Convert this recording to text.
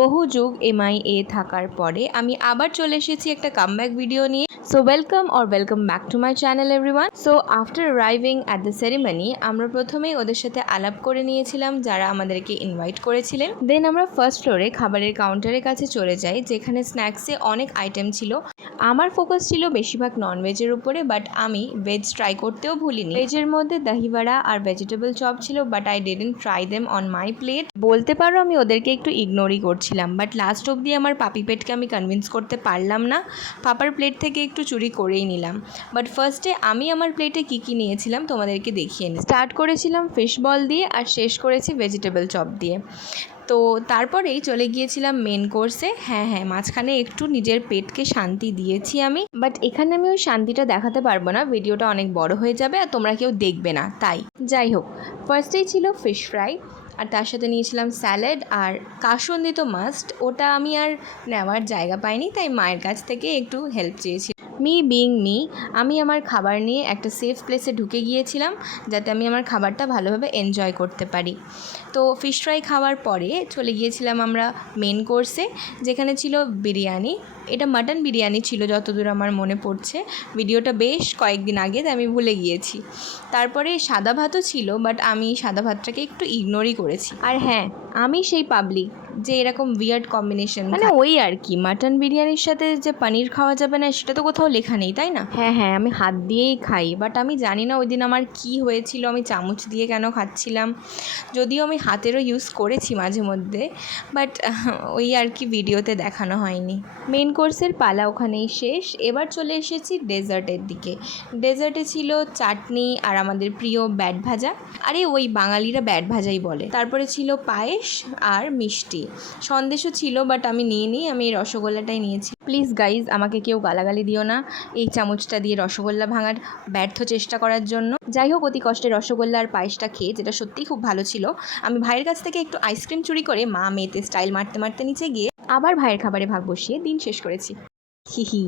বহু যুগ MIA থাকার পরে আমি আবার চলে এসেছি একটা কামব্যাক ভিডিও নিয়ে। So welcome back to my channel everyone. So after arriving at the ceremony আমরা প্রথমেই ওদের সাথে আলাপ করে নিয়েছিলাম যারা আমাদেরকে ইনভাইট করেছিলেন। দেন আমরা ফার্স্ট ফ্লোরে খাবারের কাউন্টারের কাছে চলে যাই, যেখানে স্ন্যাক্সে অনেক আইটেম ছিল। আমার ফোকাস ছিল বেশিরভাগ ননভেজের উপরে, বাট আমি ভেজ ট্রাই করতেও ভুলিনি। ভেজের মধ্যে দহিবড়া আর ভেজিটেবল চপ ছিল, but I didn't try them on my plate. বলতে পারো আমি ওদেরকে একটু ইগনোরই করছিলাম, বাট লাস্ট অবধি আমার পাপি পেটকে আমি কনভিন্স করতে পারলাম না। পাপার প্লেট থেকে একটু চুরি করেই নিলাম। বাট ফার্স্টে আমি আমার প্লেটে কী নিয়েছিলাম তোমাদেরকে দেখিয়ে নিই। স্টার্ট করেছিলাম ফিশ বল দিয়ে আর শেষ করেছি ভেজিটেবল চপ দিয়ে। তো তারপরেই চলে গিয়েছিলাম মেন কোর্সে। হ্যাঁ, মাঝখানে একটু নিজের পেটকে শান্তি দিয়েছি আমি, বাট এখানে আমি ওই শান্তিটা দেখাতে পারবো না, ভিডিওটা অনেক বড় হয়ে যাবে আর তোমরা কেউ দেখবে না। তাই যাই হোক, ফার্স্টেই ছিল ফিশ ফ্রাই আর তার সাথে নিয়েছিলাম স্যালাড আর কাসুন্দি তো মাস্ট, ওটা আমি আর নেওয়ার জায়গা পাইনি, তাই মায়ের কাছ থেকে একটু হেল্প চেয়েছি। মি আমি আমার খাবার নিয়ে একটা সেফ প্লেসে ঢুকে গিয়েছিলাম যাতে আমি আমার খাবারটা ভালোভাবে এনজয় করতে পারি। তো ফিশ ফ্রাই খাওয়ার পরে চলে গিয়েছিলাম আমরা মেন কোর্সে, যেখানে ছিল বিরিয়ানি। এটা মাটন বিরিয়ানি ছিল যতদূর আমার মনে পড়ছে, ভিডিওটা বেশ কয়েকদিন আগে তাই আমি ভুলে গিয়েছি। তারপরে সাদা ভাতও ছিল, বাট আমি সাদা ভাতটাকে একটু ইগনোরই করেছি। আর হ্যাঁ, আমি সেই পাবলিক যে এরকম উইয়ার্ড কম্বিনেশন, মানে ওই আর কি, মাটন বিরিয়ানির সাথে যে পনির খাওয়া যাবে না সেটা তো কোথাও লেখা নেই, তাই না? হ্যাঁ, আমি হাত দিয়েই খাই, বাট আমি জানি না ওই দিন আমার কী হয়েছিল, আমি চামচ দিয়ে কেন খাচ্ছিলাম। যদিও আমি হাতেরও ইউজ করেছি মাঝে মধ্যে, বাট ওই আর কি ভিডিওতে দেখানো হয়নি। মেন কোর্সের পালা ওখানেই শেষ, এবার চলে এসেছি ডেজার্টের দিকে। ডেজার্টে ছিল চাটনি আর আমাদের প্রিয় ব্যাট ভাজা, আরে ওই বাঙালিরা ব্যাট ভাজাই বলে। তারপরে ছিল পায়েস আর মিষ্টি, সন্দেশও ছিল, বাট আমি নিইনি, আমি এই রসগোল্লাটাই নিয়েছি। প্লিজ গাইজ, আমাকে কেউ গালাগালি দিও না এই চামচটা দিয়ে রসগোল্লা ভাঙার ব্যর্থ চেষ্টা করার জন্য। যাই হোক, অতি কষ্টে রসগোল্লা আর পায়েসটা খেয়ে, যেটা সত্যিই খুব ভালো ছিল, আমি ভাইয়ের কাছ থেকে একটু আইসক্রিম চুরি করে মা মেয়েতে স্টাইল মারতে মারতে নিচে গিয়ে আবার ভাইয়ের খাবারে ভাগ বসিয়ে দিন শেষ করেছি। হি।